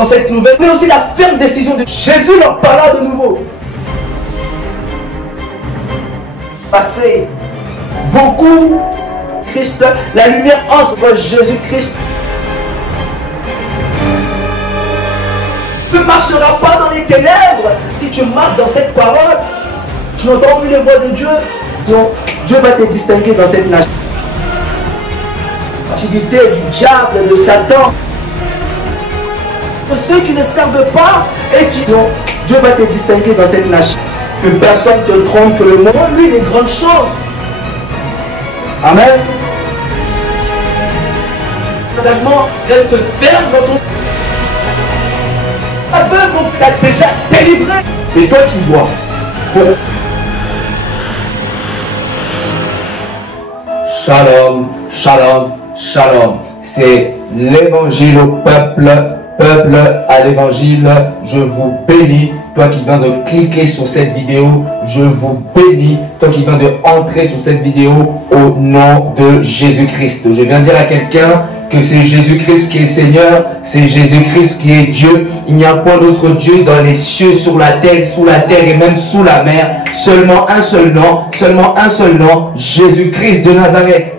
dans cette nouvelle, mais aussi la ferme décision de Jésus leur parla de nouveau. Passé beaucoup, Christ, la lumière entre Jésus-Christ. Tu ne marcheras pas dans les ténèbres si tu marches dans cette parole. Tu n'entends plus les voix de Dieu. Donc, Dieu va te distinguer dans cette nation. L'activité du diable, de Satan. Pour ceux qui ne servent pas et qui donc, Dieu va te distinguer dans cette nation. Que personne ne te trompe, que le monde, lui, des grandes choses. Amen. L'engagement reste ferme dans ton aveugle, donc tu as déjà délivré. Et toi qui vois, pour... Shalom, shalom, shalom. C'est l'évangile au peuple, peuple à l'évangile. Je vous bénis. Toi qui viens de cliquer sur cette vidéo, je vous bénis. Toi qui viens de entrer sur cette vidéo, au nom de Jésus-Christ. Je viens dire à quelqu'un que c'est Jésus-Christ qui est Seigneur, c'est Jésus-Christ qui est Dieu. Il n'y a point d'autre Dieu dans les cieux, sur la terre et même sous la mer. Seulement un seul nom, Jésus-Christ de Nazareth.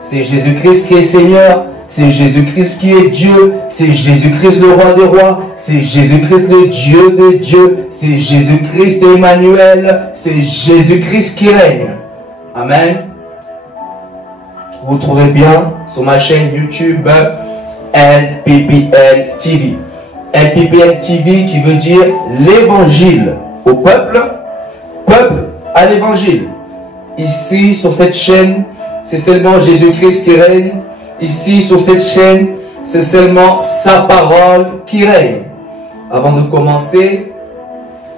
C'est Jésus-Christ qui est Seigneur, c'est Jésus-Christ qui est Dieu, c'est Jésus-Christ le roi des rois, c'est Jésus-Christ le Dieu de Dieu, c'est Jésus-Christ Emmanuel, c'est Jésus-Christ qui règne. Amen. Vous trouvez bien sur ma chaîne YouTube LPPL TV. LPPL TV qui veut dire l'évangile au peuple, peuple à l'évangile. Ici sur cette chaîne, c'est seulement Jésus-Christ qui règne. Ici sur cette chaîne, c'est seulement sa parole qui règne. Avant de commencer,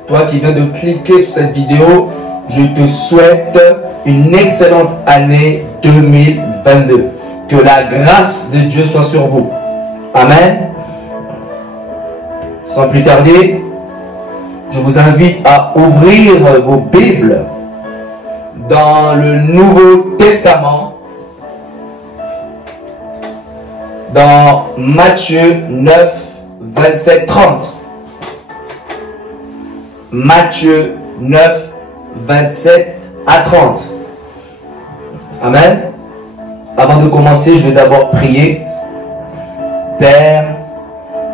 toi qui viens de cliquer sur cette vidéo, je te souhaite une excellente année 2022. Que la grâce de Dieu soit sur vous. Amen. Sans plus tarder, je vous invite à ouvrir vos Bibles dans le Nouveau Testament, dans Matthieu 9, 27, 30. Matthieu 9, 27 à 30. Amen. Avant de commencer, je vais d'abord prier. Père,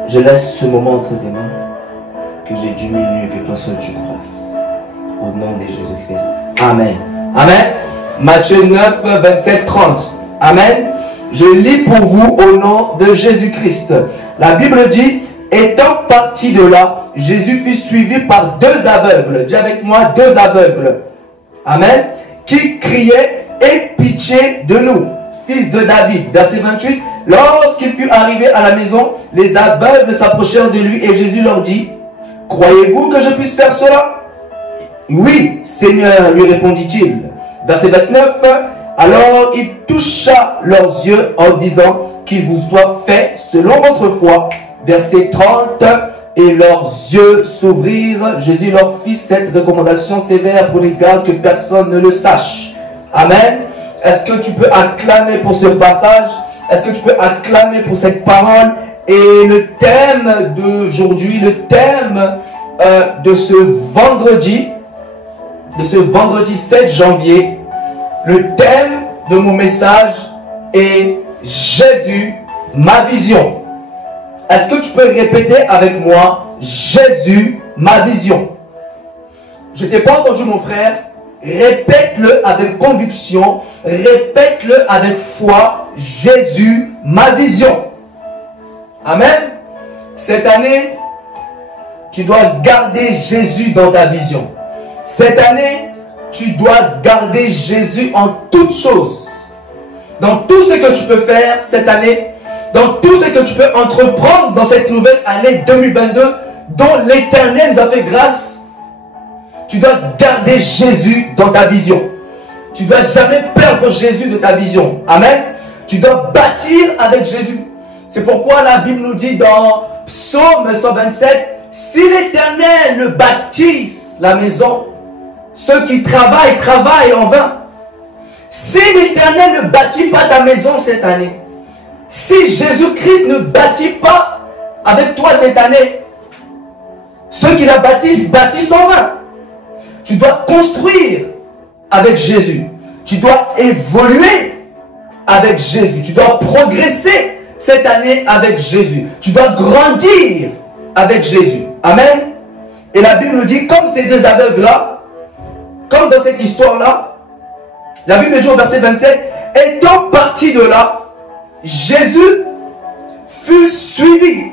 je laisse ce moment entre tes mains. Que j'ai diminue, que toi seul tu croisses. Au nom de Jésus-Christ. Amen. Amen. Matthieu 9, 27, 30. Amen. Je lis pour vous au nom de Jésus-Christ. La Bible dit, étant parti de là, Jésus fut suivi par deux aveugles. Dis avec moi, deux aveugles. Amen. Qui criaient, aie pitié de nous, fils de David. Verset 28. Lorsqu'il fut arrivé à la maison, les aveugles s'approchèrent de lui et Jésus leur dit, croyez-vous que je puisse faire cela? Oui, Seigneur, lui répondit-il. Verset 29. Alors il toucha leurs yeux en disant qu'il vous soit fait selon votre foi. Verset 30. Et leurs yeux s'ouvrirent. Jésus leur fit cette recommandation sévère pour les gardes que personne ne le sache. Amen. Est-ce que tu peux acclamer pour ce passage? Est-ce que tu peux acclamer pour cette parole? Et le thème d'aujourd'hui, le thème de ce vendredi 7 janvier, le thème de mon message est Jésus, ma vision. Est-ce que tu peux répéter avec moi, Jésus, ma vision? Je ne t'ai pas entendu mon frère. Répète-le avec conviction, répète-le avec foi, Jésus, ma vision. Amen. Cette année, tu dois garder Jésus dans ta vision. Cette année, tu dois garder Jésus en toutes choses. Dans tout ce que tu peux faire cette année, dans tout ce que tu peux entreprendre dans cette nouvelle année 2022, dont l'Éternel nous a fait grâce, tu dois garder Jésus dans ta vision. Tu ne dois jamais perdre Jésus de ta vision. Amen. Tu dois bâtir avec Jésus. C'est pourquoi la Bible nous dit dans Psaume 127, si l'Éternel ne bâtisse la maison, ceux qui travaillent, travaillent en vain. Si l'Éternel ne bâtit pas ta maison cette année, si Jésus-Christ ne bâtit pas avec toi cette année. Ceux qui la bâtissent, bâtissent en vain. Tu dois construire avec Jésus. Tu dois évoluer avec Jésus. Tu dois progresser cette année avec Jésus. Tu dois grandir avec Jésus. Amen. Et la Bible nous dit, comme ces deux aveugles-là, comme dans cette histoire-là, la Bible dit au verset 27, étant parti de là, Jésus fut suivi.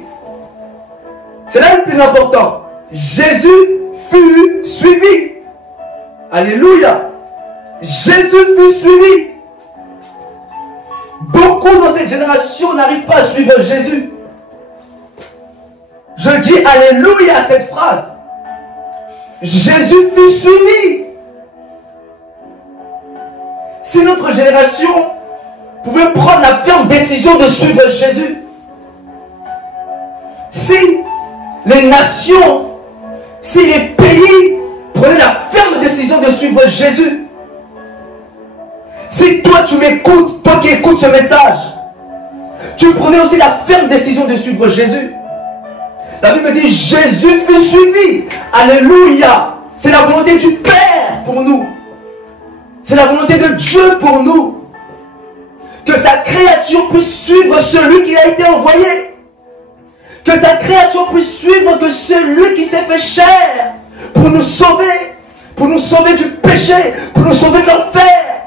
C'est là le plus important. Jésus fut suivi. Alléluia. Jésus fut suivi. Beaucoup dans cette génération n'arrivent pas à suivre Jésus. Je dis alléluia à cette phrase. Jésus fut suivi. Si notre génération pouvait prendre la ferme décision de suivre Jésus, si les nations, si les pays prenaient la ferme décision de suivre Jésus, si toi tu m'écoutes, toi qui écoutes ce message, tu prenais aussi la ferme décision de suivre Jésus. La Bible dit Jésus fut suivi. Alléluia. C'est la volonté du Père pour nous. C'est la volonté de Dieu pour nous. Que sa créature puisse suivre celui qui a été envoyé. Que sa créature puisse suivre que celui qui s'est fait chair pour nous sauver du péché, pour nous sauver de l'enfer.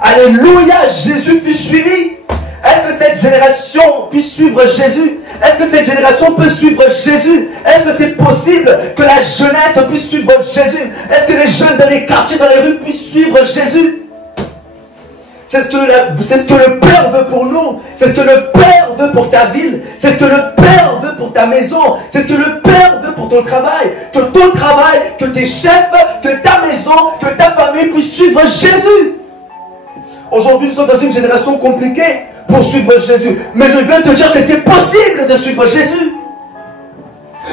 Alléluia, Jésus fut suivi. Est-ce que cette génération puisse suivre Jésus? Est-ce que cette génération peut suivre Jésus? Est-ce que c'est possible que la jeunesse puisse suivre Jésus? Est-ce que les jeunes dans les quartiers, dans les rues puissent suivre Jésus? C'est ce que le Père veut pour nous. C'est ce que le Père veut pour ta ville. C'est ce que le Père veut pour ta maison. C'est ce que le Père veut pour ton travail. Que ton travail, que tes chefs, que ta maison, que ta famille puissent suivre Jésus. Aujourd'hui, nous sommes dans une génération compliquée pour suivre Jésus. Mais je viens te dire que c'est possible de suivre Jésus.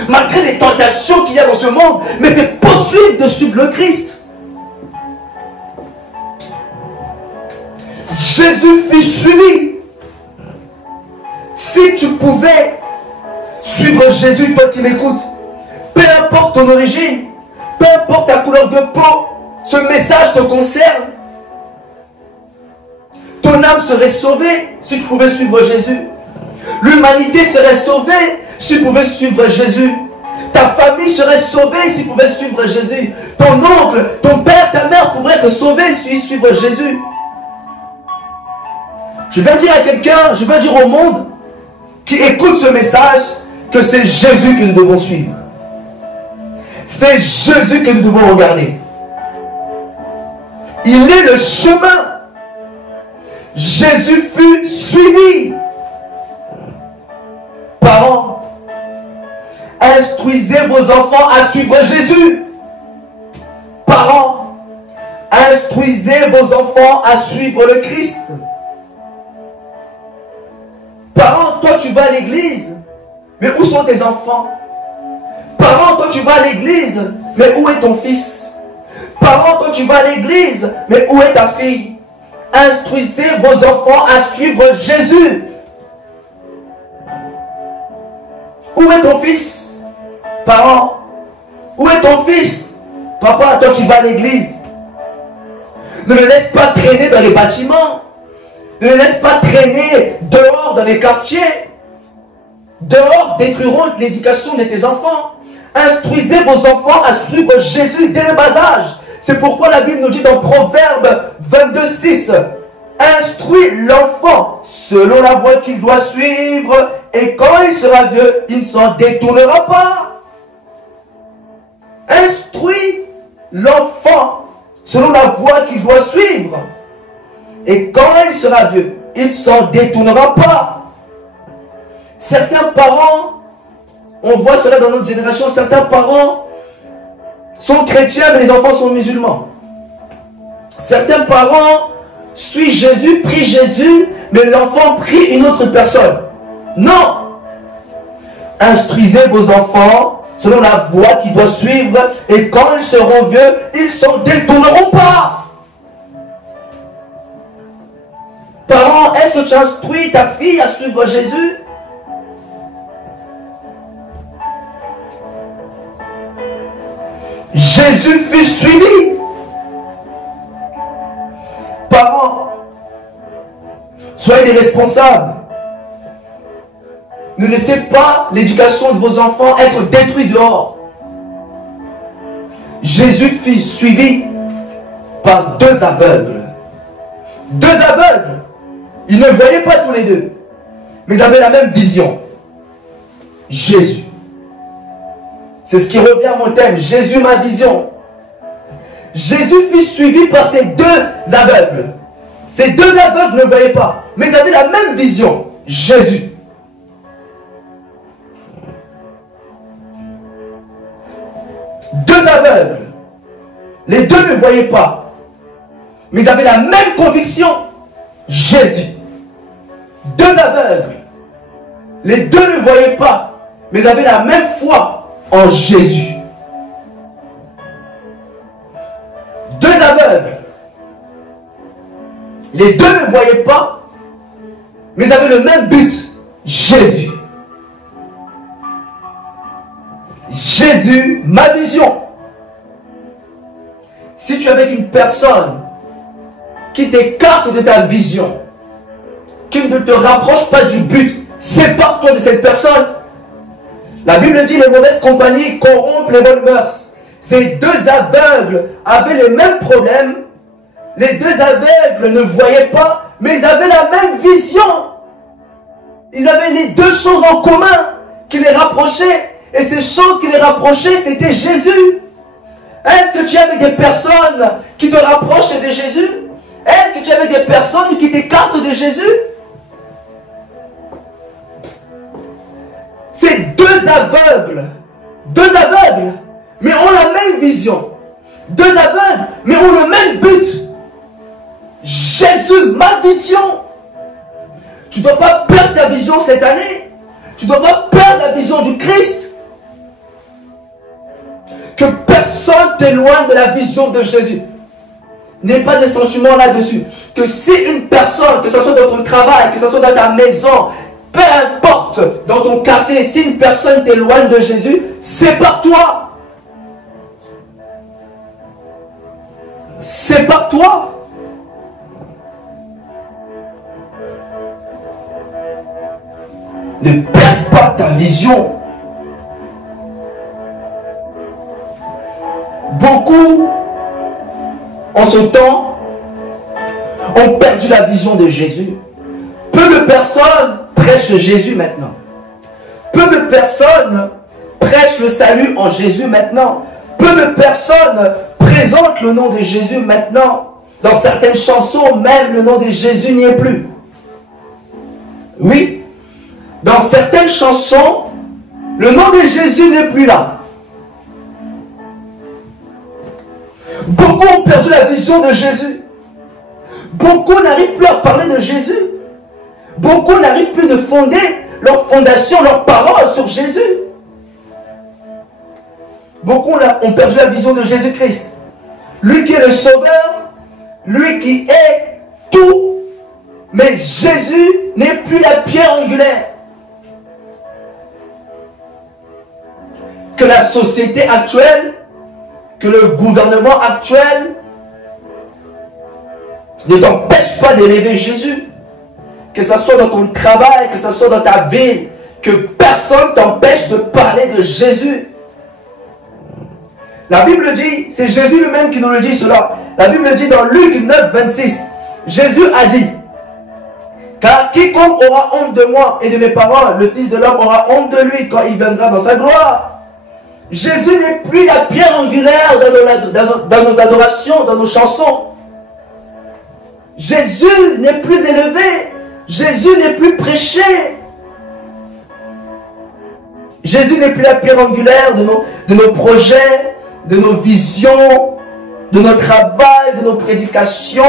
Malgré les tentations qu'il y a dans ce monde, mais c'est possible de suivre le Christ. Jésus fut suivi. Si tu pouvais suivre Jésus, toi qui m'écoutes, peu importe ton origine, peu importe ta couleur de peau, ce message te concerne. Ton âme serait sauvée si tu pouvais suivre Jésus. L'humanité serait sauvée si tu pouvais suivre Jésus. Ta famille serait sauvée si tu pouvais suivre Jésus. Ton oncle, ton père, ta mère pourraient être sauvés si tu suivre Jésus. Je vais dire à quelqu'un, je vais dire au monde qui écoute ce message que c'est Jésus que nous devons suivre. C'est Jésus que nous devons regarder. Il est le chemin. Jésus fut suivi. Parents, instruisez vos enfants à suivre Jésus. Parents, instruisez vos enfants à suivre le Christ. Parents, toi tu vas à l'église, mais où sont tes enfants? Parents, toi tu vas à l'église, mais où est ton fils? Parents, toi tu vas à l'église, mais où est ta fille? Instruisez vos enfants à suivre Jésus. Où est ton fils? Parents, où est ton fils? Papa, toi qui vas à l'église, ne le laisse pas traîner dans les bâtiments. Ne le laisse pas traîner dehors dans les quartiers. Dehors détruiront l'éducation de tes enfants. Instruisez vos enfants à suivre Jésus dès le bas âge. C'est pourquoi la Bible nous dit dans Proverbe 22:6, instruis l'enfant selon la voie qu'il doit suivre, et quand il sera vieux, il ne s'en détournera pas. Instruis l'enfant selon la voie qu'il doit suivre, et quand il sera vieux, il ne s'en détournera pas. Certains parents, on voit cela dans notre génération, certains parents sont chrétiens mais les enfants sont musulmans. Certains parents suivent Jésus, prient Jésus, mais l'enfant prie une autre personne. Non. Instruisez vos enfants selon la voie qu'ils doivent suivre, et quand ils seront vieux, ils ne s'en détourneront pas. Parents, est-ce que tu instruis ta fille à suivre Jésus? Jésus fut suivi. Parents, soyez des responsables. Ne laissez pas l'éducation de vos enfants être détruite dehors. Jésus fut suivi par deux aveugles. Deux aveugles. Ils ne voyaient pas tous les deux, mais ils avaient la même vision. Jésus. C'est ce qui revient à mon thème. Jésus, ma vision. Jésus fut suivi par ces deux aveugles. Ces deux aveugles ne voyaient pas, mais ils avaient la même vision. Jésus. Deux aveugles. Les deux ne voyaient pas, mais ils avaient la même conviction. Jésus. Deux aveugles. Les deux ne voyaient pas, mais ils avaient la même foi en Jésus. Deux aveugles. Les deux ne voyaient pas, mais ils avaient le même but. Jésus. Jésus, ma vision. Si tu es avec une personne qui t'écarte de ta vision, qui ne te rapproche pas du but, sépare-toi de cette personne. La Bible dit les mauvaises compagnies corrompent les bonnes mœurs. Ces deux aveugles avaient les mêmes problèmes. Les deux aveugles ne voyaient pas, mais ils avaient la même vision. Ils avaient les deux choses en commun qui les rapprochaient. Et ces choses qui les rapprochaient, c'était Jésus. Est-ce que tu es avec des personnes qui te rapprochent de Jésus? Est-ce que tu es avec des personnes qui t'écartent de Jésus? C'est deux aveugles, mais ont la même vision. Deux aveugles, mais ont le même but. Jésus, ma vision. Tu ne dois pas perdre ta vision cette année. Tu ne dois pas perdre la vision du Christ. Que personne t'éloigne de la vision de Jésus. N'aie pas de sentiments là-dessus. Que si une personne, que ce soit dans ton travail, que ce soit dans ta maison, peu importe, dans ton quartier, si une personne t'éloigne de Jésus, sépare-toi. Sépare-toi. Ne perds pas ta vision. Beaucoup, en ce temps, ont perdu la vision de Jésus. Peu de personnes prêchent Jésus maintenant. Peu de personnes prêchent le salut en Jésus maintenant. Peu de personnes présentent le nom de Jésus maintenant. Dans certaines chansons, même le nom de Jésus n'y est plus. Oui. Dans certaines chansons, le nom de Jésus n'est plus là. Beaucoup ont perdu la vision de Jésus. Beaucoup n'arrivent plus à parler de Jésus. Beaucoup n'arrivent plus de fonder leur fondation, leurs paroles sur Jésus. Beaucoup ont perdu la vision de Jésus-Christ. Lui qui est le Sauveur, lui qui est tout. Mais Jésus n'est plus la pierre angulaire. Que la société actuelle, que le gouvernement actuel ne t'empêche pas d'élever Jésus. Que ce soit dans ton travail, que ce soit dans ta ville, que personne t'empêche de parler de Jésus. La Bible dit, c'est Jésus lui-même qui nous le dit cela. La Bible dit dans Luc 9, 26, Jésus a dit, car quiconque aura honte de moi et de mes paroles, le Fils de l'homme aura honte de lui quand il viendra dans sa gloire. Jésus n'est plus la pierre angulaire dans nos adorations, dans nos chansons. Jésus n'est plus élevé. Jésus n'est plus prêché. Jésus n'est plus la pierre angulaire de nos projets, de nos visions, de notre travail, de nos prédications.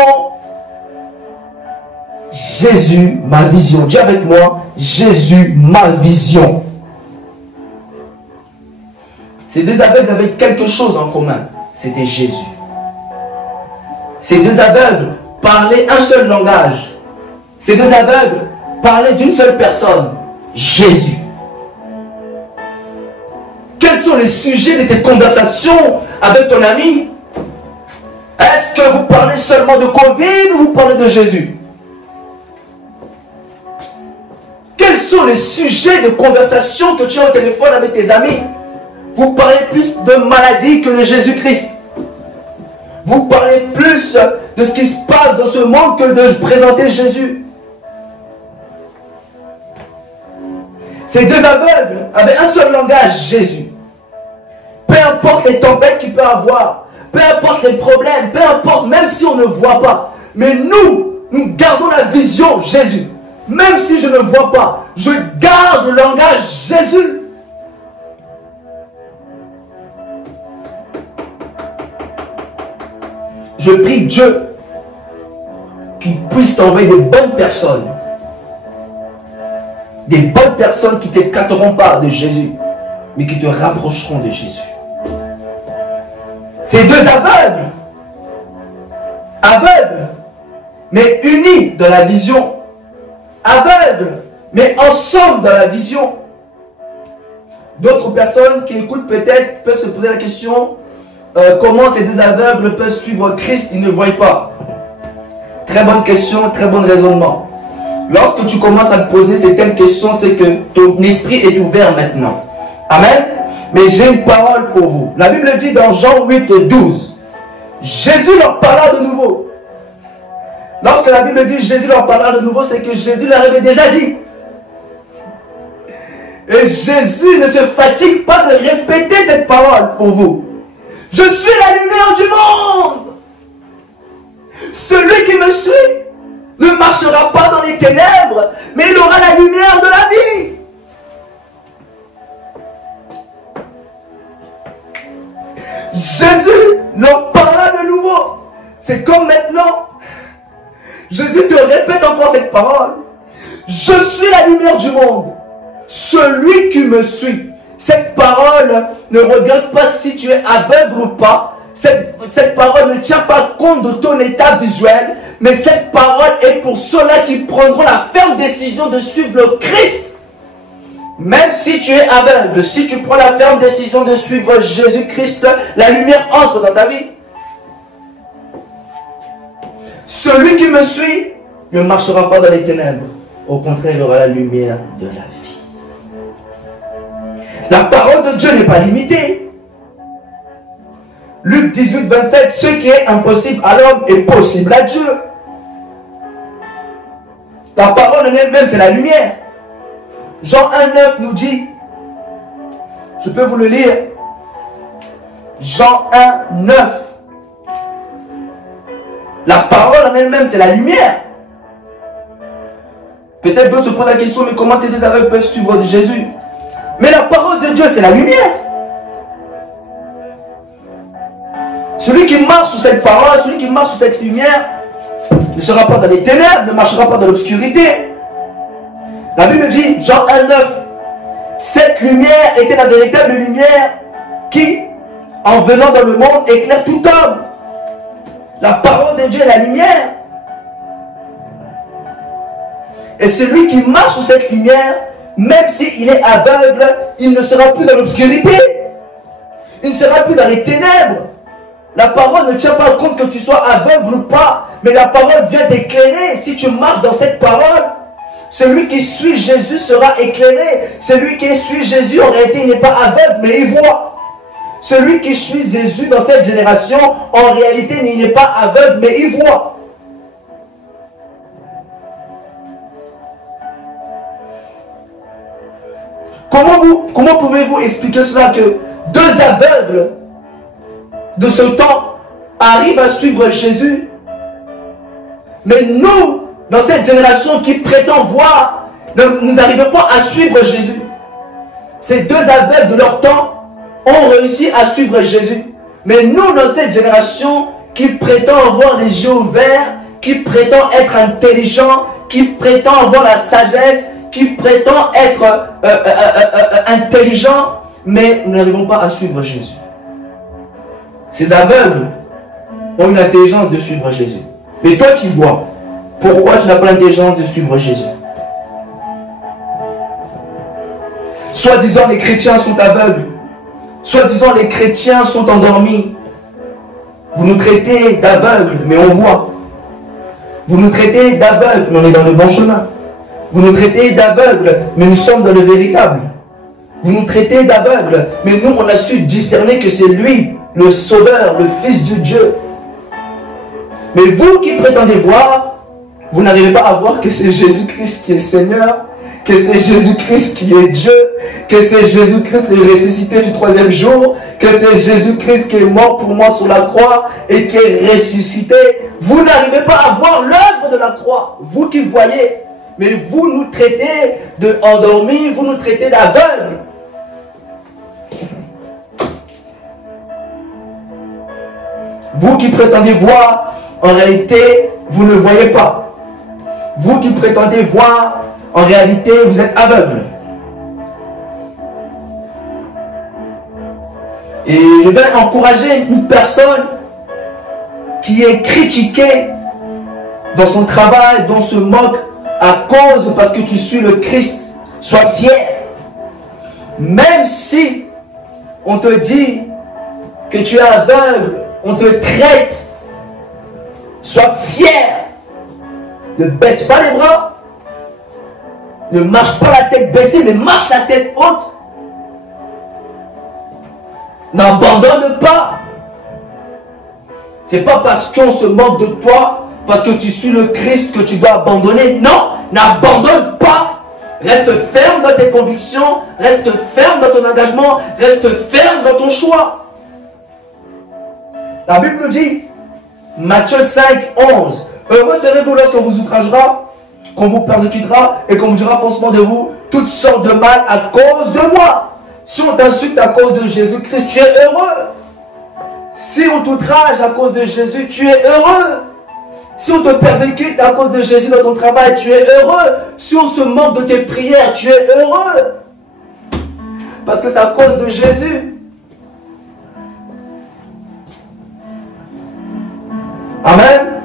Jésus, ma vision. Dis avec moi, Jésus, ma vision. Ces deux aveugles avaient quelque chose en commun. C'était Jésus. Ces deux aveugles parlaient un seul langage. Ces deux aveugles parlaient d'une seule personne. Jésus. Quelle sont les sujets de tes conversations avec ton ami? Est-ce que vous parlez seulement de Covid ou vous parlez de Jésus? Quels sont les sujets de conversation que tu as au téléphone avec tes amis? Vous parlez plus de maladie que de Jésus-Christ. Vous parlez plus de ce qui se passe dans ce monde que de présenter Jésus. Ces deux aveugles avaient un seul langage, Jésus. Peu importe les tempêtes qu'il peut avoir, peu importe les problèmes, peu importe, même si on ne voit pas. Mais nous gardons la vision, Jésus. Même si je ne vois pas, je garde le langage, Jésus. Je prie Dieu qu'il puisse t'envoyer de bonnes personnes. Des bonnes personnes qui ne t'écarteront pas de Jésus, mais qui te rapprocheront de Jésus. Ces deux aveugles, mais unis dans la vision. Aveugles, mais ensemble dans la vision. D'autres personnes qui écoutent peut-être peuvent se poser la question, comment ces deux aveugles peuvent suivre Christ, ils ne voient pas. Très bonne question, très bon raisonnement. Lorsque tu commences à te poser certaines questions, c'est que ton esprit est ouvert maintenant. Amen. Mais j'ai une parole pour vous. La Bible dit dans Jean 8:12, Jésus leur parla de nouveau. Lorsque la Bible dit Jésus leur parla de nouveau, c'est que Jésus leur avait déjà dit. Et Jésus ne se fatigue pas de répéter cette parole pour vous. Je suis la lumière du monde. Celui qui me suit ne marchera pas dans les ténèbres, mais il aura la lumière de la vie. Jésus leur parla de nouveau. C'est comme maintenant, Jésus te répète encore cette parole. Je suis la lumière du monde. Celui qui me suit. Cette parole ne regarde pas si tu es aveugle ou pas. Cette parole ne tient pas compte de ton état visuel. Mais cette parole est pour ceux-là qui prendront la ferme décision de suivre le Christ. Même si tu es aveugle, si tu prends la ferme décision de suivre Jésus-Christ, la lumière entre dans ta vie. Celui qui me suit ne marchera pas dans les ténèbres. Au contraire, il aura la lumière de la vie. La parole de Dieu n'est pas limitée. Luc 18:27, ce qui est impossible à l'homme est possible à Dieu. La parole en elle-même, c'est la lumière. Jean 1:9 nous dit, je peux vous le lire, Jean 1:9. La parole en elle-même, c'est la lumière. Peut-être d'autres se posent la question, mais comment ces deux aveugles peuvent suivre Jésus? Mais la parole de Dieu, c'est la lumière. Celui qui marche sous cette parole, celui qui marche sous cette lumière, ne sera pas dans les ténèbres, ne marchera pas dans l'obscurité. La Bible dit, Jean 1:9, cette lumière était la véritable lumière qui, en venant dans le monde, éclaire tout homme. La parole de Dieu est la lumière. Et celui qui marche sous cette lumière, même s'il est aveugle, il ne sera plus dans l'obscurité. Il ne sera plus dans les ténèbres. La parole ne tient pas compte que tu sois aveugle ou pas, mais la parole vient t'éclairer. Si tu marches dans cette parole, celui qui suit Jésus sera éclairé. Celui qui suit Jésus, en réalité, il n'est pas aveugle, mais il voit. Celui qui suit Jésus dans cette génération, en réalité, il n'est pas aveugle, mais il voit. Comment pouvez-vous expliquer cela que deux aveugles de ce temps arrivent à suivre Jésus, mais nous, dans cette génération qui prétend voir, nous n'arrivons pas à suivre Jésus. Ces deux aveugles de leur temps ont réussi à suivre Jésus. Mais nous, dans cette génération qui prétend avoir les yeux ouverts, qui prétend être intelligent, qui prétend avoir la sagesse, qui prétend être intelligent, mais nous n'arrivons pas à suivre Jésus. Ces aveugles ont une intelligence de suivre Jésus. Mais toi qui vois, pourquoi tu n'as pas l'intelligence de suivre Jésus? Soi-disant les chrétiens sont aveugles. Soi-disant, les chrétiens sont endormis. Vous nous traitez d'aveugles, mais on voit. Vous nous traitez d'aveugles, mais on est dans le bon chemin. Vous nous traitez d'aveugles, mais nous sommes dans le véritable. Vous nous traitez d'aveugles, mais nous, on a su discerner que c'est lui, le Sauveur, le Fils de Dieu. Mais vous qui prétendez voir, vous n'arrivez pas à voir que c'est Jésus-Christ qui est Seigneur, que c'est Jésus-Christ qui est Dieu, que c'est Jésus-Christ le ressuscité du troisième jour, que c'est Jésus-Christ qui est mort pour moi sur la croix et qui est ressuscité. Vous n'arrivez pas à voir l'œuvre de la croix, vous qui voyez. Mais vous nous traitez d'endormis, vous nous traitez d'aveugles. Vous qui prétendez voir, en réalité, vous ne voyez pas. Vous qui prétendez voir, en réalité, vous êtes aveugle. Et je vais encourager une personne qui est critiquée dans son travail, dont se moque à cause parce que tu suis le Christ. Sois fier. Même si on te dit que tu es aveugle, on te traite, sois fier. Ne baisse pas les bras. Ne marche pas la tête baissée, mais marche la tête haute. N'abandonne pas. C'est pas parce qu'on se moque de toi, parce que tu suis le Christ, que tu dois abandonner. Non, n'abandonne pas. Reste ferme dans tes convictions, reste ferme dans ton engagement, reste ferme dans ton choix. La Bible nous dit, Matthieu 5, 11, heureux serez-vous lorsqu'on vous outragera, qu'on vous persécutera et qu'on vous dira faussement de vous toutes sortes de mal à cause de moi. Si on t'insulte à cause de Jésus-Christ, tu es heureux. Si on t'outrage à cause de Jésus, tu es heureux. Si on te persécute à cause de Jésus dans ton travail, tu es heureux. Si on se moque de tes prières, tu es heureux. Parce que c'est à cause de Jésus. Amen.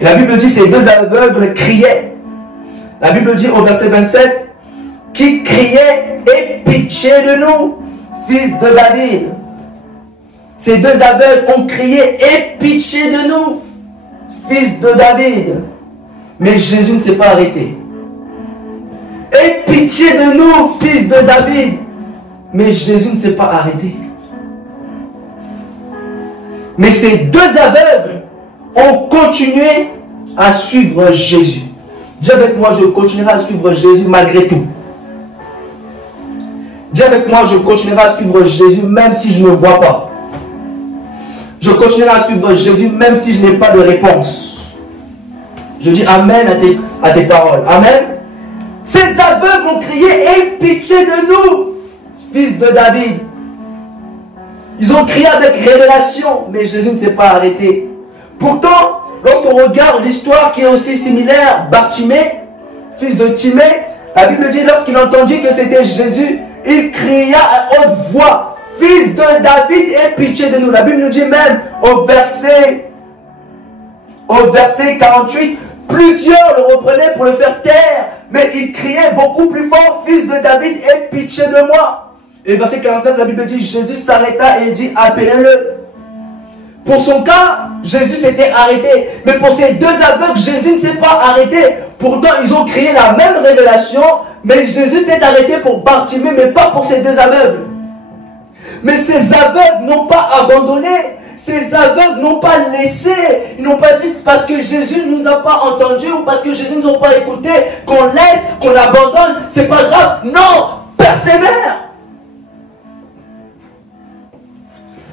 Et la Bible dit, ces deux aveugles criaient. La Bible dit au verset 27, qui criait, aie pitié de nous, fils de David. Ces deux aveugles ont crié, aie pitié de nous, fils de David. Mais Jésus ne s'est pas arrêté. Aie pitié de nous, fils de David. Mais Jésus ne s'est pas arrêté. Mais ces deux aveugles ont continué à suivre Jésus. Dis avec moi, je continuerai à suivre Jésus malgré tout. Dis avec moi, je continuerai à suivre Jésus même si je ne vois pas. Je continuerai à suivre Jésus même si je n'ai pas de réponse. Je dis Amen à tes paroles. Amen. Ces aveugles ont crié, aie pitié de nous, fils de David. Ils ont crié avec révélation, mais Jésus ne s'est pas arrêté. Pourtant, lorsqu'on regarde l'histoire qui est aussi similaire, Bartimée, fils de Timée, la Bible dit lorsqu'il entendit que c'était Jésus, il cria à haute voix, fils de David, aie pitié de nous. La Bible nous dit même au verset 48, plusieurs le reprenaient pour le faire taire, mais il criait beaucoup plus fort, fils de David, aie pitié de moi. Et verset 49, la Bible dit, Jésus s'arrêta et il dit, appelez-le. Pour son cas, Jésus s'était arrêté. Mais pour ces deux aveugles, Jésus ne s'est pas arrêté. Pourtant, ils ont crié la même révélation, mais Jésus s'est arrêté pour Bartimée, mais pas pour ces deux aveugles. Mais ces aveugles n'ont pas abandonné. Ces aveugles n'ont pas laissé. Ils n'ont pas dit parce que Jésus ne nous a pas entendus ou parce que Jésus ne nous a pas écoutés qu'on laisse, qu'on abandonne. C'est pas grave. Non, persévère.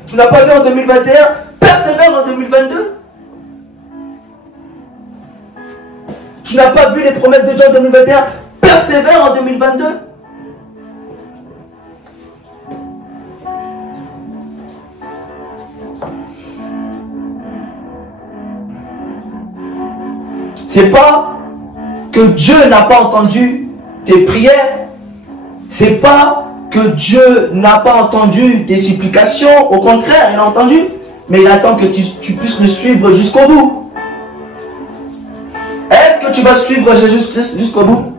Tu n'as pas vu en 2021, persévère en 2022. Tu n'as pas vu les promesses de Dieu en 2021, persévère en 2022. C'est pas que Dieu n'a pas entendu tes prières. C'est pas que Dieu n'a pas entendu tes supplications. Au contraire, il a entendu. Mais il attend que tu puisses le suivre jusqu'au bout. Est-ce que tu vas suivre Jésus-Christ jusqu'au bout?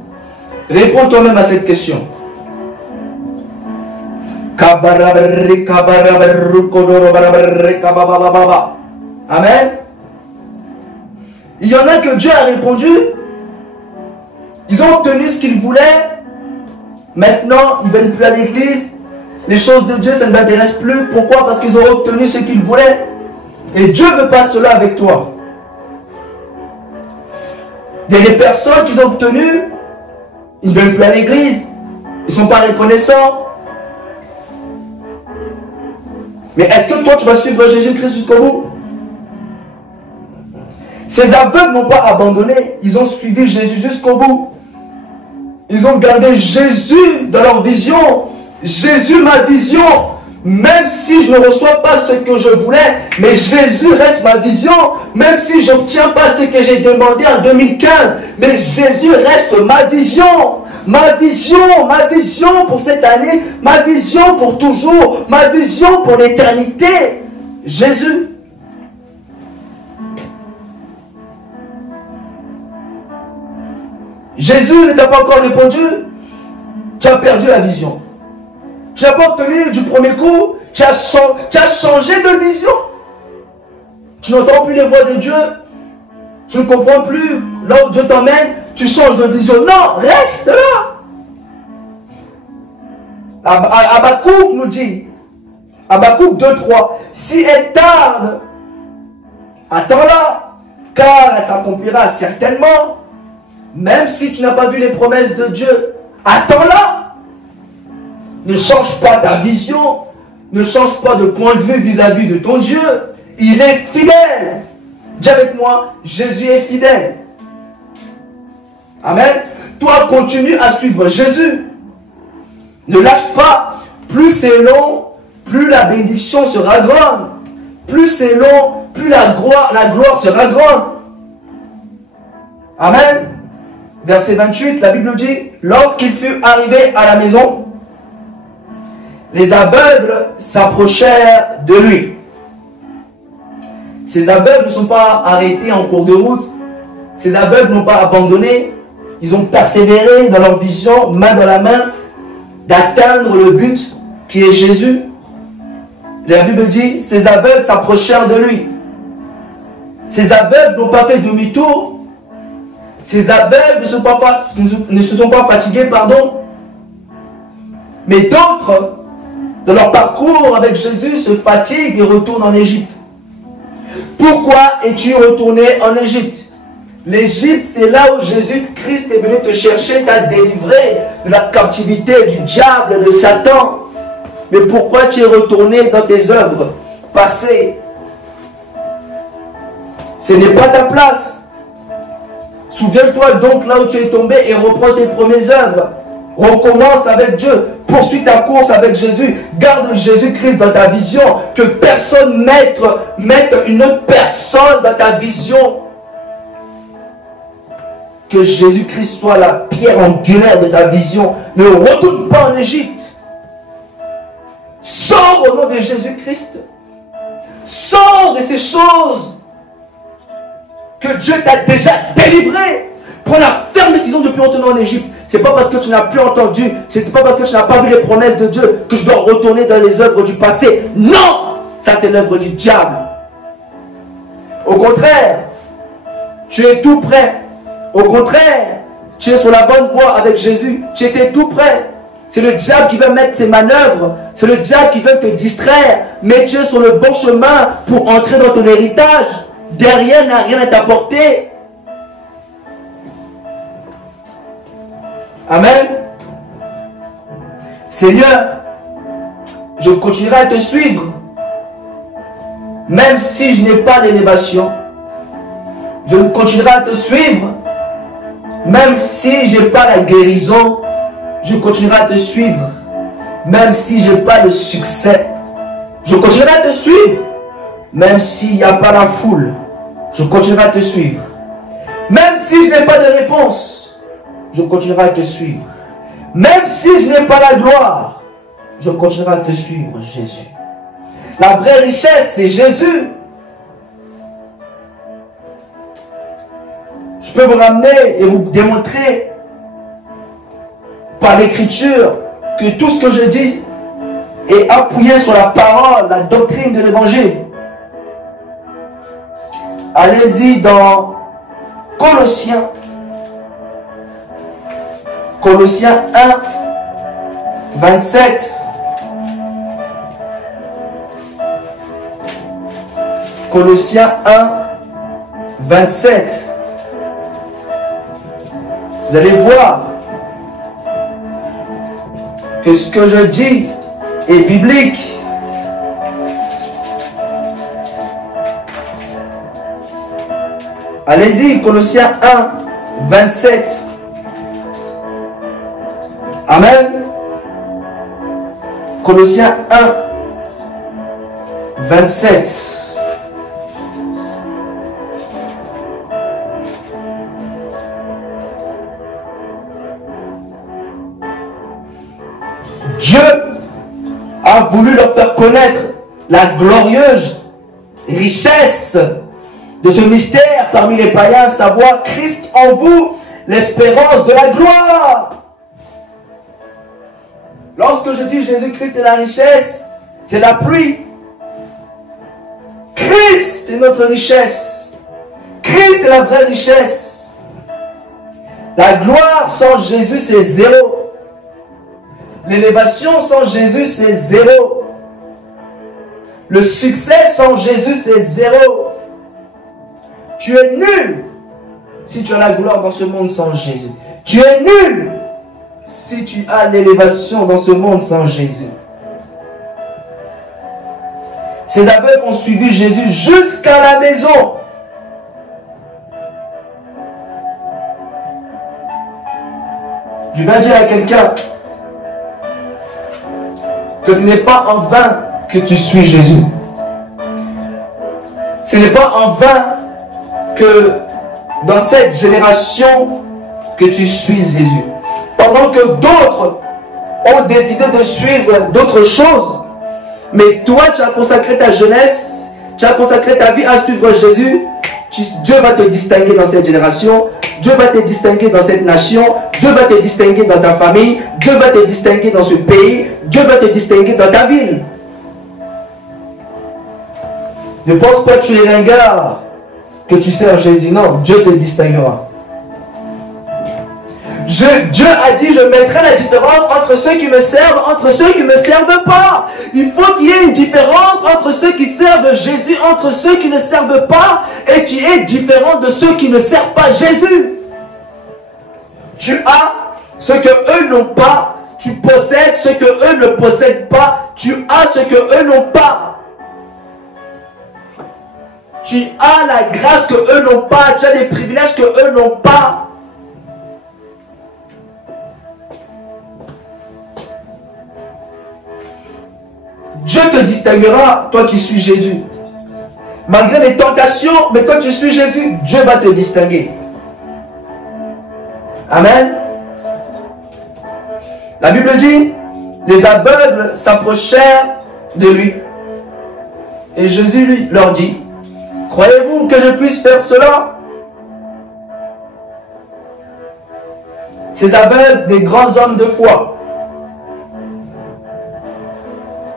Réponds toi-même à cette question. Amen. Il y en a que Dieu a répondu. Ils ont obtenu ce qu'ils voulaient. Maintenant, ils ne viennent plus à l'église. Les choses de Dieu, ça ne les intéresse plus. Pourquoi? Parce qu'ils ont obtenu ce qu'ils voulaient. Et Dieu ne veut pas cela avec toi. Il y a des personnes qui ont obtenu, ils ne viennent plus à l'église. Ils ne sont pas reconnaissants. Mais est-ce que toi, tu vas suivre Jésus-Christ jusqu'au bout? Ces aveugles n'ont pas abandonné. Ils ont suivi Jésus jusqu'au bout. Ils ont gardé Jésus dans leur vision. Jésus, ma vision. Même si je ne reçois pas ce que je voulais, mais Jésus reste ma vision. Même si je n'obtiens pas ce que j'ai demandé en 2015, mais Jésus reste ma vision. Ma vision pour cette année, ma vision pour toujours, ma vision pour l'éternité. Jésus. Jésus ne t'a pas encore répondu, tu as perdu la vision. Tu n'as pas obtenu du premier coup, tu as changé de vision. Tu n'entends plus les voix de Dieu, tu ne comprends plus là où Dieu t'emmène, tu changes de vision. Non, reste là. Habakkuk nous dit, Habakkuk 2:3, si elle tarde, attends-la, car elle s'accomplira certainement. Même si tu n'as pas vu les promesses de Dieu, attends-la. Ne change pas ta vision. Ne change pas de point de vue vis-à-vis de ton Dieu. Il est fidèle. Dis avec moi, Jésus est fidèle. Amen. Toi, continue à suivre Jésus. Ne lâche pas. Plus c'est long, plus la bénédiction sera grande. Plus c'est long, plus la gloire sera grande. Amen. Verset 28, la Bible dit, lorsqu'il fut arrivé à la maison, les aveugles s'approchèrent de lui. Ces aveugles ne sont pas arrêtés en cours de route. Ces aveugles n'ont pas abandonné. Ils ont persévéré dans leur vision, main dans la main, d'atteindre le but qui est Jésus. La Bible dit, ces aveugles s'approchèrent de lui. Ces aveugles n'ont pas fait demi-tour. Ces aveugles ne se sont pas fatigués, mais d'autres, dans leur parcours avec Jésus, se fatiguent et retournent en Égypte. Pourquoi es-tu retourné en Égypte? L'Égypte, c'est là où Jésus-Christ est venu te chercher, t'a délivré de la captivité du diable, de Satan. Mais pourquoi tu es retourné dans tes œuvres passées? Ce n'est pas ta place. Souviens-toi donc là où tu es tombé et reprends tes premières œuvres. Recommence avec Dieu. Poursuis ta course avec Jésus. Garde Jésus-Christ dans ta vision. Que personne mette une autre personne dans ta vision. Que Jésus-Christ soit la pierre angulaire de ta vision. Ne retourne pas en Égypte. Sors au nom de Jésus-Christ. Sors de ces choses que Dieu t'a déjà délivré. Prends la ferme décision de ne plus retourner en Égypte. Ce n'est pas parce que tu n'as plus entendu, ce n'est pas parce que tu n'as pas vu les promesses de Dieu que je dois retourner dans les œuvres du passé. Non! Ça, c'est l'œuvre du diable. Au contraire, tu es tout prêt. Au contraire, tu es sur la bonne voie avec Jésus. Tu étais tout prêt. C'est le diable qui veut mettre ses manœuvres. C'est le diable qui veut te distraire. Mais tu es sur le bon chemin pour entrer dans ton héritage. Derrière n'a rien à t'apporter. Amen. Seigneur, je continuerai à te suivre. Même si je n'ai pas d'élévation. Je continuerai à te suivre. Même si je n'ai pas la guérison. Je continuerai à te suivre. Même si je n'ai pas le succès. Je continuerai à te suivre. Même s'il n'y a pas la foule, je continuerai à te suivre. Même si je n'ai pas de réponse, je continuerai à te suivre. Même si je n'ai pas la gloire, je continuerai à te suivre, Jésus. La vraie richesse, c'est Jésus. Je peux vous ramener et vous démontrer par l'écriture que tout ce que je dis et appuyé sur la parole, la doctrine de l'évangile. Allez-y dans Colossiens 1, 27. Colossiens 1, 27. Vous allez voir que ce que je dis est biblique. Allez-y, Colossiens 1, 27. Amen. Colossiens 1, 27. Dieu a voulu leur faire connaître la glorieuse richesse de ce mystère parmi les païens, savoir Christ en vous, l'espérance de la gloire. Lorsque je dis Jésus-Christ est la richesse, c'est la pluie. Christ est notre richesse. Christ est la vraie richesse. La gloire sans Jésus, c'est zéro. L'élévation sans Jésus, c'est zéro. Le succès sans Jésus, c'est zéro. Tu es nul si tu as la gloire dans ce monde sans Jésus. Tu es nul si tu as l'élévation dans ce monde sans Jésus. Ces aveugles ont suivi Jésus jusqu'à la maison. Je vais dire à quelqu'un que ce n'est pas en vain que tu suis Jésus. Ce n'est pas en vain que dans cette génération que tu suis Jésus. Pendant que d'autres ont décidé de suivre d'autres choses, mais toi tu as consacré ta jeunesse, tu as consacré ta vie à suivre Jésus, Dieu va te distinguer dans cette génération, Dieu va te distinguer dans cette nation, Dieu va te distinguer dans ta famille, Dieu va te distinguer dans ce pays, Dieu va te distinguer dans ta ville. Ne pense pas que tu es ringard, que tu sers Jésus. Non, Dieu te distinguera. Dieu a dit, je mettrai la différence entre ceux qui me servent, entre ceux qui ne me servent pas. Il faut qu'il y ait une différence entre ceux qui servent Jésus, entre ceux qui ne servent pas, et tu es différent de ceux qui ne servent pas Jésus. Tu as ce que eux n'ont pas, tu possèdes ce que eux ne possèdent pas, tu as ce que eux n'ont pas. Tu as la grâce que eux n'ont pas, tu as des privilèges que eux n'ont pas. Dieu te distinguera, toi qui suis Jésus. Malgré les tentations, mais toi tu suis Jésus, Dieu va te distinguer. Amen. La Bible dit, les aveugles s'approchèrent de lui. Et Jésus leur dit, croyez-vous que je puisse faire cela? Ces aveugles, des grands hommes de foi.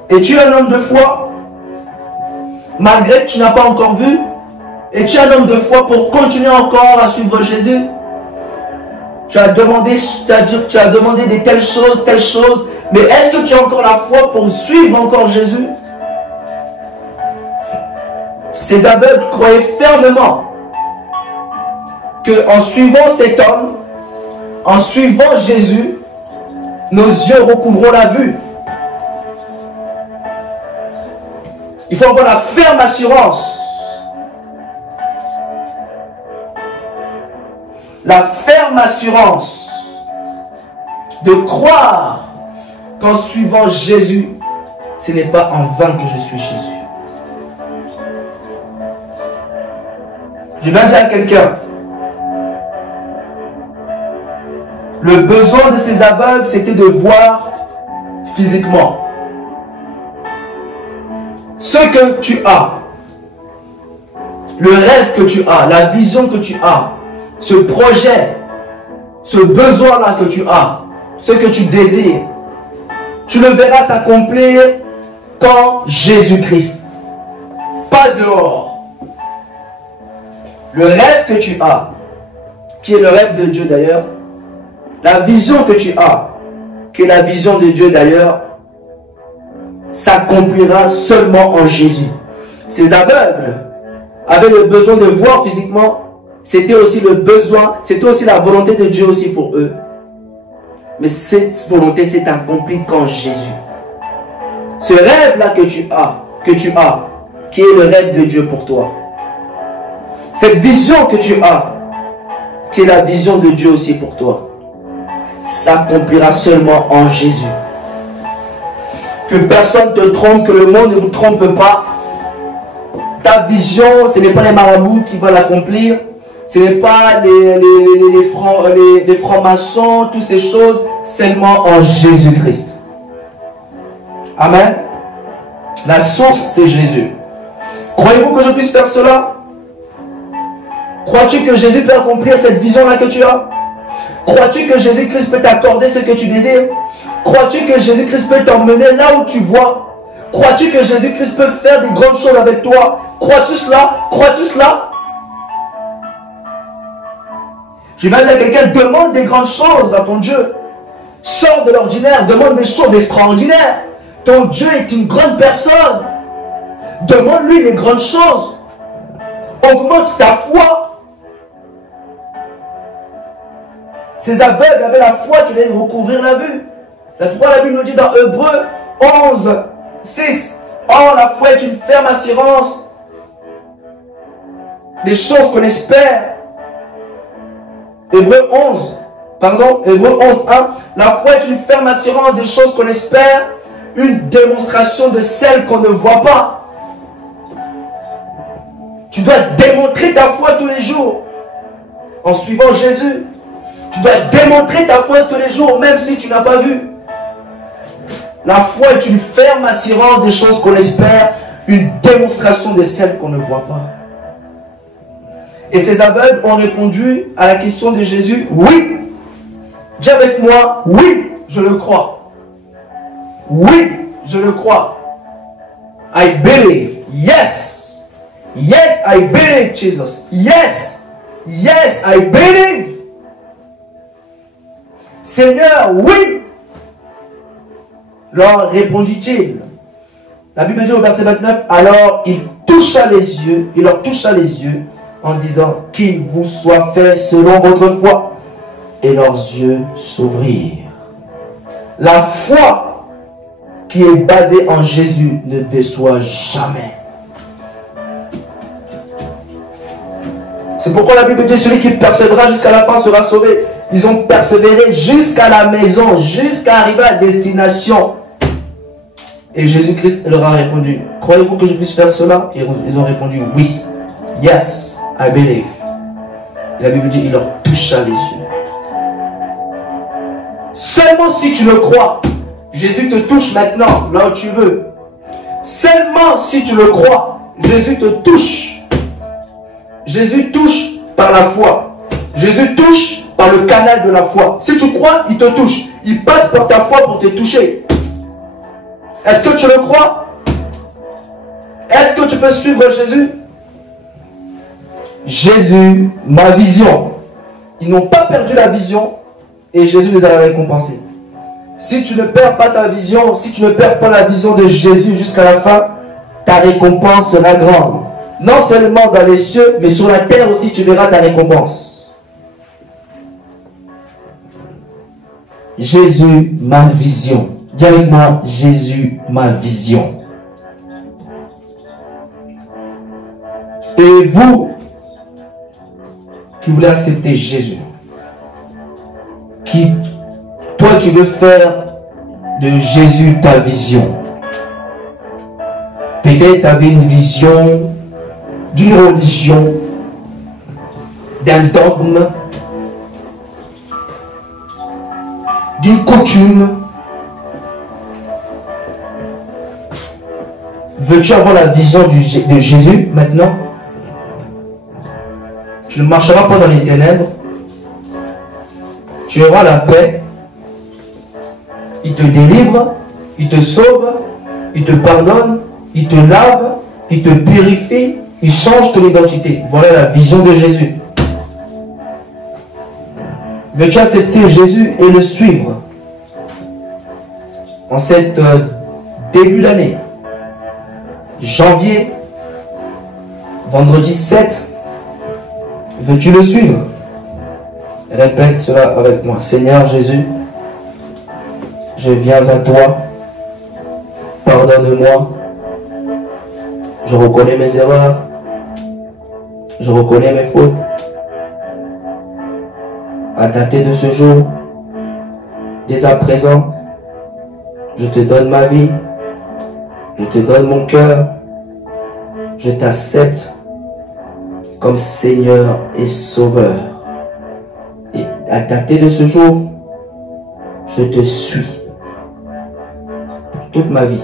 Es-tu un homme de foi? Malgré que tu n'as pas encore vu, es-tu un homme de foi pour continuer encore à suivre Jésus? Tu as demandé de telles choses, mais est-ce que tu as encore la foi pour suivre encore Jésus? Ces aveugles croyaient fermement qu'en suivant cet homme, en suivant Jésus, nos yeux recouvront la vue. Il faut avoir la ferme assurance. La ferme assurance de croire qu'en suivant Jésus, ce n'est pas en vain que je suis Jésus. Je viens dire à quelqu'un, le besoin de ces aveugles, c'était de voir physiquement. Ce que tu as, le rêve que tu as, la vision que tu as, ce projet, ce besoin-là que tu as, ce que tu désires, tu le verras s'accomplir qu'en Jésus-Christ. Pas dehors. Le rêve que tu as, qui est le rêve de Dieu d'ailleurs, la vision que tu as, qui est la vision de Dieu d'ailleurs, s'accomplira seulement en Jésus. Ces aveugles avaient le besoin de voir physiquement, c'était aussi le besoin, c'était aussi la volonté de Dieu aussi pour eux. Mais cette volonté s'est accomplie qu'en Jésus. Ce rêve-là que tu as, qui est le rêve de Dieu pour toi. Cette vision que tu as, qui est la vision de Dieu aussi pour toi, s'accomplira seulement en Jésus. Que personne ne te trompe, que le monde ne vous trompe pas. Ta vision, ce n'est pas les marabouts qui vont l'accomplir. Ce n'est pas les francs-maçons, toutes ces choses, seulement en Jésus-Christ. Amen. La source, c'est Jésus. Croyez-vous que je puisse faire cela? Crois-tu que Jésus peut accomplir cette vision-là que tu as? Crois-tu que Jésus-Christ peut t'accorder ce que tu désires? Crois-tu que Jésus-Christ peut t'emmener là où tu vois? Crois-tu que Jésus-Christ peut faire des grandes choses avec toi? Crois-tu cela? Crois-tu cela? Je vais dire à quelqu'un, demande des grandes choses à ton Dieu. Sors de l'ordinaire, demande des choses extraordinaires. Ton Dieu est une grande personne. Demande-lui des grandes choses. Augmente ta foi. Ces aveugles avaient la foi qui allait recouvrir la vue. C'est pourquoi la Bible nous dit dans Hébreux 11, 6, or la foi est une ferme assurance des choses qu'on espère. Hébreux 11, 1, la foi est une ferme assurance des choses qu'on espère, une démonstration de celles qu'on ne voit pas. Tu dois démontrer ta foi tous les jours en suivant Jésus. Tu dois démontrer ta foi tous les jours, même si tu n'as pas vu. La foi est une ferme assurance des choses qu'on espère, une démonstration de celles qu'on ne voit pas. Et ces aveugles ont répondu à la question de Jésus, oui. Dis avec moi, oui, je le crois. Oui, je le crois. I believe. Yes. Yes, I believe, Jesus. Yes. Yes, I believe. Seigneur, oui. Leur répondit-il. La Bible dit au verset 29, alors il leur toucha les yeux en disant qu'il vous soit fait selon votre foi. Et leurs yeux s'ouvrirent. La foi qui est basée en Jésus ne déçoit jamais. C'est pourquoi la Bible dit celui qui persévérera jusqu'à la fin sera sauvé. Ils ont persévéré jusqu'à la maison, jusqu'à arriver à destination. Et Jésus-Christ leur a répondu, croyez-vous que je puisse faire cela? Et ils ont répondu, oui. Yes, I believe. Et la Bible dit, il leur toucha les yeux. Seulement si tu le crois, Jésus te touche maintenant, là où tu veux. Seulement si tu le crois, Jésus te touche. Jésus touche par la foi. Jésus touche par le canal de la foi. Si tu crois, il te touche. Il passe par ta foi pour te toucher. Est-ce que tu le crois? Est-ce que tu peux suivre Jésus? Jésus, ma vision. Ils n'ont pas perdu la vision et Jésus les a récompensés. Si tu ne perds pas ta vision, si tu ne perds pas la vision de Jésus jusqu'à la fin, ta récompense sera grande. Non seulement dans les cieux, mais sur la terre aussi, tu verras ta récompense. Jésus, ma vision. Dis avec moi, Jésus, ma vision. Et vous, qui voulez accepter Jésus, toi qui veux faire de Jésus ta vision, peut-être tu avais une vision d'une religion, d'un dogme, d'une coutume. Veux-tu avoir la vision de Jésus maintenant? Tu ne marcheras pas dans les ténèbres. Tu auras la paix. Il te délivre. il te sauve, il te pardonne, il te lave, il te purifie, il change ton identité. Voilà la vision de Jésus. Veux-tu accepter Jésus et le suivre en cette début d'année, janvier, vendredi 7, veux-tu le suivre? Répète cela avec moi. Seigneur Jésus, je viens à toi, pardonne-moi, je reconnais mes erreurs, je reconnais mes fautes. À dater de ce jour, dès à présent, je te donne ma vie, je te donne mon cœur, je t'accepte comme Seigneur et Sauveur. Et à dater de ce jour, je te suis pour toute ma vie.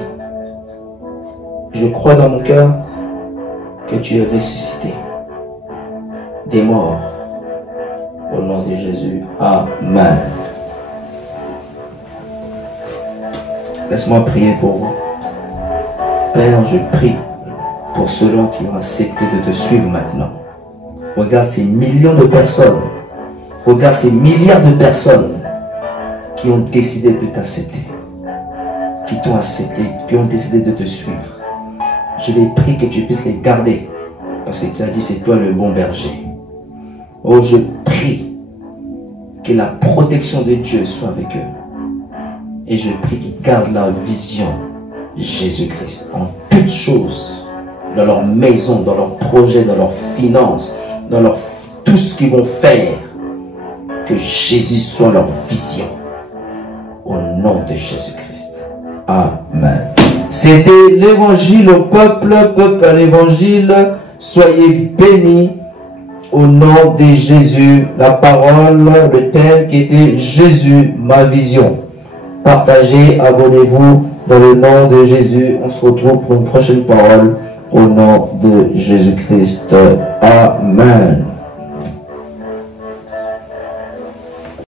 Je crois dans mon cœur que tu es ressuscité des morts. Au nom de Jésus. Amen. Laisse-moi prier pour vous. Père, je prie pour ceux-là qui ont accepté de te suivre maintenant. Regarde ces millions de personnes. Regarde ces milliards de personnes qui ont décidé de t'accepter. Qui t'ont accepté, qui ont décidé de te suivre. Je les prie que tu puisses les garder. Parce que tu as dit c'est toi le bon berger. Oh, je prie que la protection de Dieu soit avec eux. Et je prie qu'ils gardent leur vision, Jésus-Christ, en toutes choses, dans leur maison, dans leurs projets, dans leurs finances, dans tout ce qu'ils vont faire. Que Jésus soit leur vision. Au nom de Jésus-Christ. Amen. C'était l'évangile au peuple à l'évangile. Soyez bénis. Au nom de Jésus, la parole, le thème qui était Jésus, ma vision. Partagez, abonnez-vous dans le nom de Jésus. On se retrouve pour une prochaine parole au nom de Jésus-Christ. Amen.